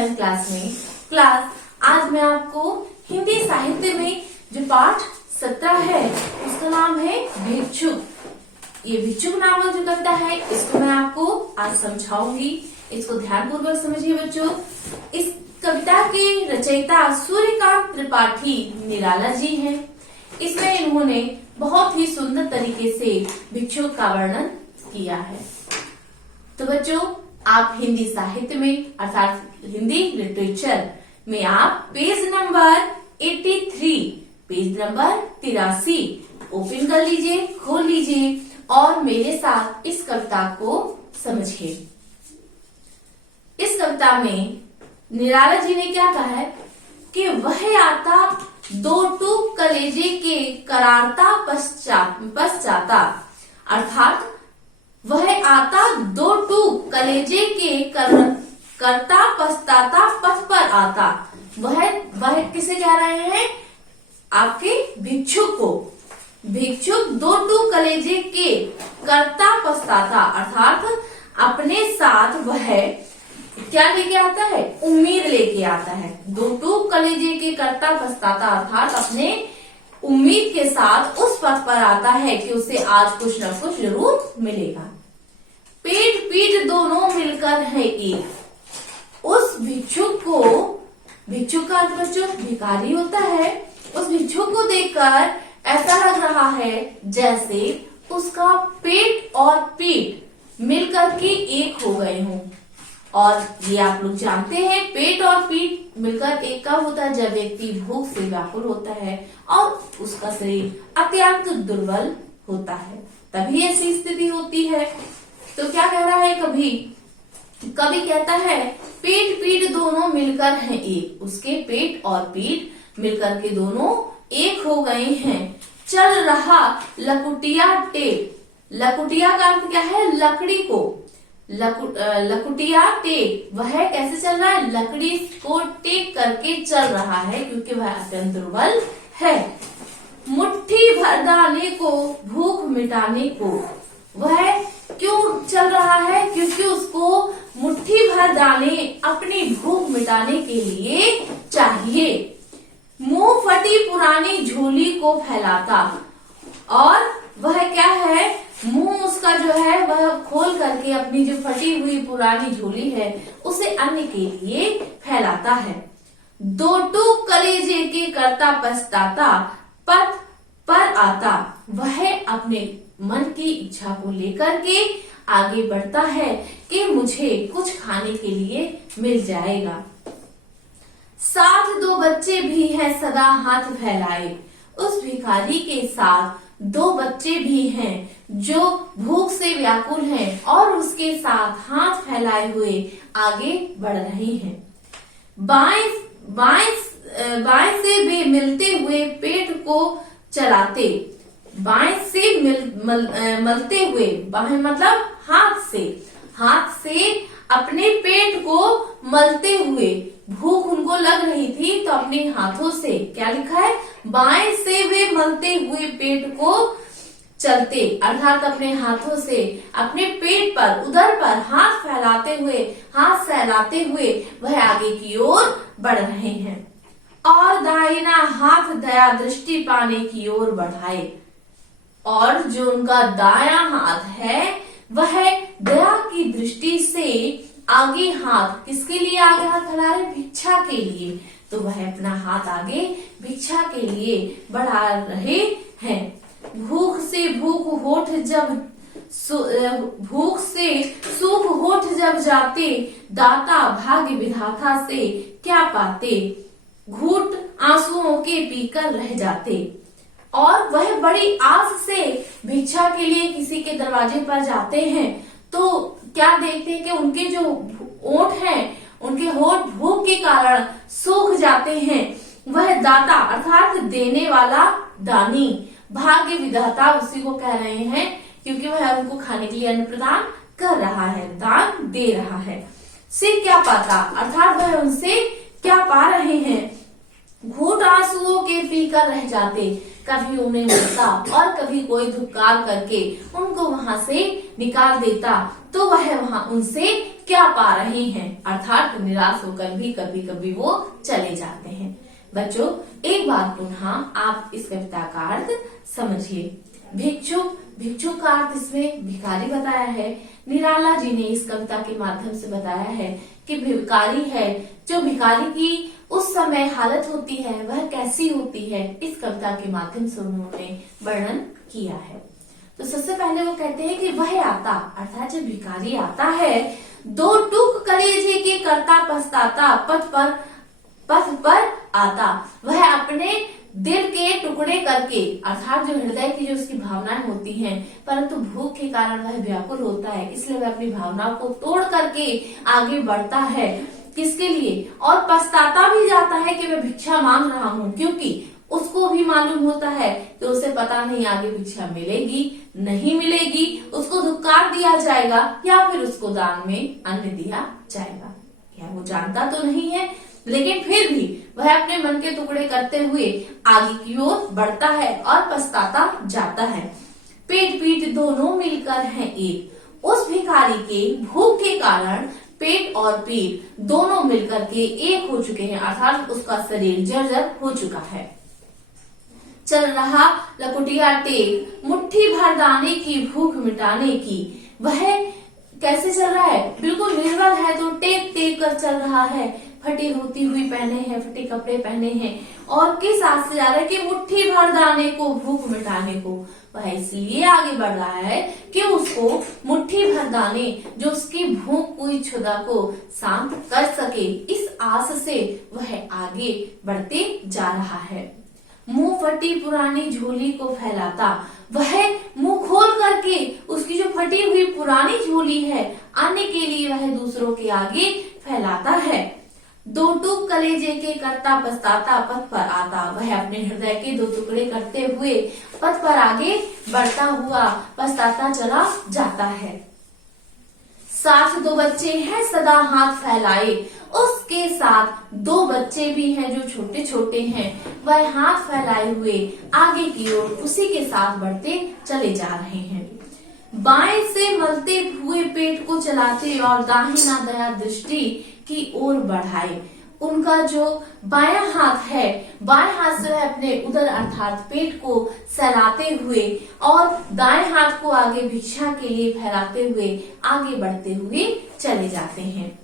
हमारी क्लास में। आज मैं आपको हिंदी साहित्य में जो पाठ 17 है उसका नाम है भिक्षुक। ये भिक्षुक नामक जो कविता है इसको मैं आपको आज समझाऊंगी। इसको ध्यानपूर्वक समझिए बच्चों। इस कविता के रचयिता सूर्यकांत त्रिपाठी निराला जी हैं। इसमें इन्होंने बहुत ही सुंदर तरीके से भिक्षुक का वर्णन किया है। तो बच्चों, आप हिंदी साहित्य में अर्थात हिंदी लिटरेचर में आप page number 83, page number 83 open कर लीजिए, खोल लीजिए और मेरे साथ इस कविता को समझिए। इस कविता में निराला जी ने क्या कहा है कि वह आता दो टूक कलेजे के करारता पश्चाता, अर्थात वह आता दो टूक कलेजे के करता पछताता पथ पर आता। वह किसे कह रहे हैं? आपके भिक्षुक को। भिक्षुक दो टूक कलेजे के करता पछताता, अर्थात अपने साथ वह क्या लेके आता है? उम्मीद लेके आता है। दो टूक कलेजे के करता पछताता, अर्थात अपने उम्मीद के साथ उस पथ पर आता है कि उसे आज कुछ न कुछ जरूर मिलेगा। पेट पीठ दोनों मिलकर है एक। उस भिक्षुक को, भिक्षुक का अर्थ बच्चों भिखारी होता है, उस भिक्षुक को देखकर ऐसा लग रहा है जैसे उसका पेट और पीठ मिलकर के एक हो गए हों। और ये आप लोग जानते हैं, पेट और पीठ मिलकर एक कब होता है? जब व्यक्ति भूख से व्याकुल होता है और उसका शरीर अत्यंत दुर्बल होता है, तभी ऐसी स्थिति होती है। तो क्या कह रहा है कवि कहता है पेट पीठ दोनों मिलकर हैं एक। उसके पेट और पीठ मिलकर के दोनों एक हो गए हैं। चल रहा लकुटिया टेक। लकुटिया का अर्थ क्या है? लकड़ी को। लकुटिया टेक, वह कैसे चल रहा है? लकड़ी को टेक करके चल रहा है क्योंकि वह अत्यंत दुर्बल है। मुट्ठी भर दाने को भूख मिटाने को, वह क्यों चल रहा है? क्योंकि उसको मुट्ठी भर दाने अपनी भूख मिटाने के लिए चाहिए। मुंह फटी पुरानी झोली को फैलाता, और वह क्या है? मुंह उसका जो है वह खोल करके अपनी जो फटी हुई पुरानी झोली है उसे अन्य के लिए फैलाता है। दो टूक कलेजे के करता पछताता पथ पर आता, वह अपने मन की इच्छा को लेकर के आगे बढ़ता है कि मुझे कुछ खाने के लिए मिल जाएगा। साथ दो बच्चे भी हैं सदा हाथ फैलाए। उस भिखारी के साथ दो बच्चे भी हैं जो भूख से व्याकुल हैं और उसके साथ हाथ फैलाए हुए आगे बढ़ रहे हैं। बाएं से वे मिलते हुए पेट को चलाते, बाएं से मलते हुए, बाएं मतलब हाथ से अपने पेट को मलते हुए, भूख उनको लग रही थी तो अपने हाथों से, क्या लिखा है? बाएं से वे मलते हुए पेट को चलते, अर्थात अपने हाथों से अपने पेट पर, उदर पर हाथ फैलाते हुए वह आगे की ओर बढ़ रहे हैं। और दाहिना हाथ दया दृष्टि पाने की ओर बढ़ाए, और जो उनका दायां हाथ है वह दया की दृष्टि से आगे हाथ, किसके लिए आगे हाथ फैला रहे? भिक्षा के लिए। तो वह अपना हाथ आगे भिक्षा के लिए बढ़ा रहे हैं। भूख से सूख होठ जब जाते, दाता भाग्य विधाता से क्या पाते, घूट आंसुओं के पीकर रह जाते। और वह बड़ी आस से भिक्षा के लिए किसी के दरवाजे पर जाते हैं तो क्या देखते हैं कि उनके जो ओठ हैं, उनके होठ भूख के कारण सूख जाते हैं। वह दाता अर्थात देने वाला, दानी, भाग्य विधाता उसी को कह रहे हैं क्योंकि वह उनको खाने के लिए अन्न प्रदान कर रहा है, दान दे रहा है। से क्या पाता, अर्थात वह उनसे क्या पा रहे हैं? घूट आंसुओं के पीकर रह जाते, कभी उन्हें मिलता और कभी कोई धुपकार करके उनको वहां से निकाल देता तो वह वहां उनसे क्या पा रहे हैं, अर्थात निराश होकर भी कभी कभी वो चले जाते हैं। बच्चों, एक बार पुनः आप इस कविता का अर्थ समझिए। भिक्षुक, भिक्षुक का अर्थ इसमें भिखारी बताया है। निराला जी ने इस कविता के माध्यम से बताया है कि भिखारी है, जो भिखारी की उस समय हालत होती है वह कैसी होती है, इस कविता के माध्यम से उन्होंने वर्णन किया है। तो सबसे पहले वो कहते हैं कि वह आता, अर्थात जो भिखारी आता है, दो टूक कलेजे के करता पछताता, पथ पर आता। वह अपने दिल के टुकड़े करके, अर्थात जो हृदय की जो उसकी भावनाएं होती हैं, परंतु भूख के कारण वह व्याकुल होता है, इसलिए वह अपनी भावनाओं को तोड़ करके आगे बढ़ता है। किसके लिए? और पछताता भी जाता है कि मैं भिक्षा मांग रहा हूँ, क्योंकि उसको भी मालूम होता है कि उसे पता नहीं आगे भिक्षा मिलेगी नहीं मिलेगी, उसको धुक्कार दिया जाएगा या फिर उसको दान में अन्न दिया जाएगा। क्या वो जानता तो नहीं है, लेकिन फिर भी वह अपने मन के टुकड़े करते हुए आगे की ओर बढ़ता है और पछताता जाता है। पेट पीठ दोनों मिलकर हैं एक। उस भिखारी के भूख के कारण पेट और पीठ दोनों मिलकर के एक हो चुके हैं, अर्थात उसका शरीर जर्जर हो चुका है। चल रहा लकुटिया टेक, मुट्ठी भर दाने की भूख मिटाने की। वह कैसे चल रहा है? बिल्कुल निर्बल है तो टेक टेक कर चल रहा है, फटी होती हुई पहने हैं, फटे कपड़े पहने हैं, और किस आस से जा रहा है कि मुट्ठी भर दाने को, भूख मिटाने को। वह इसलिए आगे बढ़ रहा है कि उसको मुट्ठी भर दाने, जो उसकी भूख कोई क्षुधा को शांत कर सके, इस आस से वह आगे बढ़ते जा रहा है। मुंह फटी पुरानी झोली को फैलाता, वह मुंह खोल करके उसकी जो फटी हुई पुरानी झोली है, आने के लिए वह दूसरों के आगे फैलाता है। दो टूक कलेजे के करता पछताता, पथ पर आता। वह अपने हृदय के दो टुकड़े करते हुए पथ पर आगे बढ़ता हुआ पछताता चला जाता है। साथ दो बच्चे हैं सदा हाथ फैलाए, उसके साथ दो बच्चे भी हैं जो छोटे छोटे हैं, वह हाथ फैलाए हुए आगे की ओर उसी के साथ बढ़ते चले जा रहे हैं। बाएं से मलते हुए पेट को चलाते और दाहिना दया दृष्टि की ओर बढ़ाए। उनका जो बायां हाथ है, बाएं हाथ से वह अपने उदर अर्थात पेट को सहलाते हुए और दाएं हाथ को आगे भिक्षा के लिए फैलाते हुए आगे बढ़ते हुए चले जाते हैं।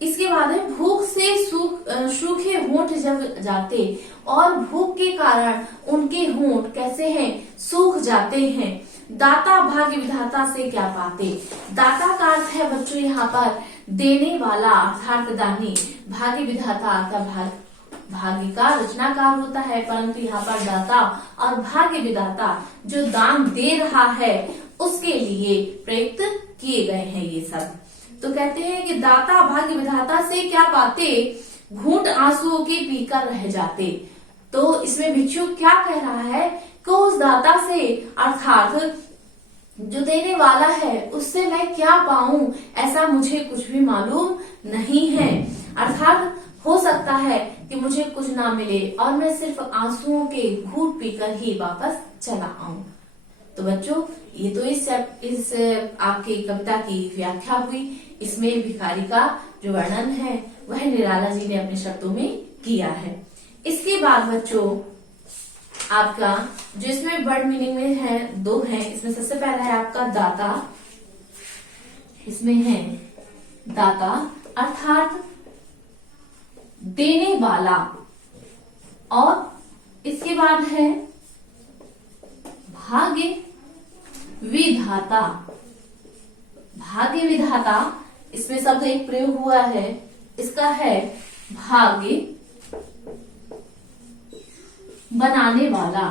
इसके बाद है भूख से सूखे होंठ जब जाते, और भूख के कारण उनके होंठ कैसे हैं? सूख जाते हैं। दाता भाग्य विधाता से क्या पाते? दाता का अर्थ है बच्चों यहाँ पर देने वाला अर्थात दानी, भाग्य विधाता अर्थात भाग्य का रचनाकार होता है, परंतु यहाँ पर दाता और भाग्य विधाता जो दान दे रहा है उसके लिए प्रयुक्त किए गए हैं ये सब। तो कहते हैं कि दाता भाग्य विधाता से क्या पाते? घूंट आंसुओं के पीकर रह जाते। तो इसमें भिक्षुक क्या कह रहा है कि उस दाता से अर्थात जो देने वाला है उससे मैं क्या पाऊं, ऐसा मुझे कुछ भी मालूम नहीं है। अर्थात हो सकता है कि मुझे कुछ ना मिले और मैं सिर्फ आंसुओं के घूंट पीकर ही वापस चला आऊं। तो बच्चों, ये तो इस आपकी कविता की व्याख्या हुई। इसमें भिखारी का जो वर्णन है वह निराला जी ने अपने शब्दों में किया है। इसके बाद बच्चों आपका जो इसमें वर्ड मीनिंग में है दो है। इसमें सबसे पहला है आपका दाता। इसमें है दाता अर्थात देने वाला, और इसके बाद है भाग्य विधाता। भाग्य विधाता इसमें शब्द एक प्रयोग हुआ है, इसका है भाग्य बनाने वाला।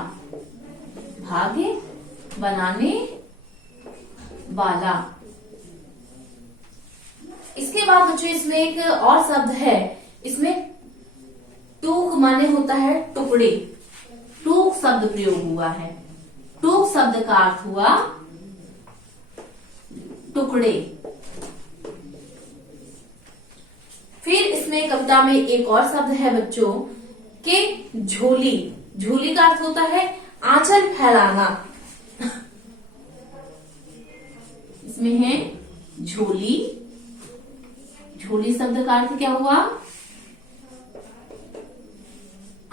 भाग्य बनाने वाला। इसके बाद बच्चों इसमें एक और शब्द है, इसमें टूक माने होता है टुकड़े। टूक शब्द प्रयोग हुआ है। टूक शब्द का अर्थ हुआ टुकड़े। फिर इसमें कविता में एक और शब्द है बच्चों के झोली। झोली का अर्थ होता है आंचल फैलाना। इसमें है झोली, झोली शब्द का अर्थ क्या हुआ?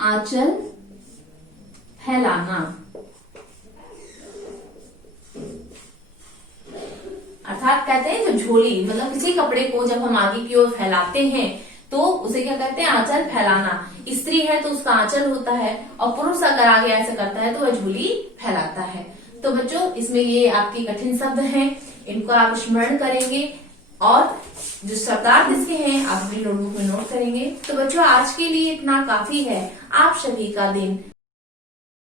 आंचल फैलाना, अर्थात कहते हैं जो झोली मतलब किसी कपड़े को जब हम आगे की ओर फैलाते हैं तो उसे क्या कहते हैं? आंचल फैलाना। स्त्री है तो उसका आंचल होता है, और पुरुष अगर आगे ऐसे करता है तो वह झोली फैलाता है। तो बच्चों इसमें ये आपके कठिन शब्द हैं, इनको आप स्मरण करेंगे और जो शब्दार्थ इसके हैं आप अपनी नोटबुक में नोट करेंगे। तो बच्चों आज के लिए इतना काफी है। आप सभी का दिन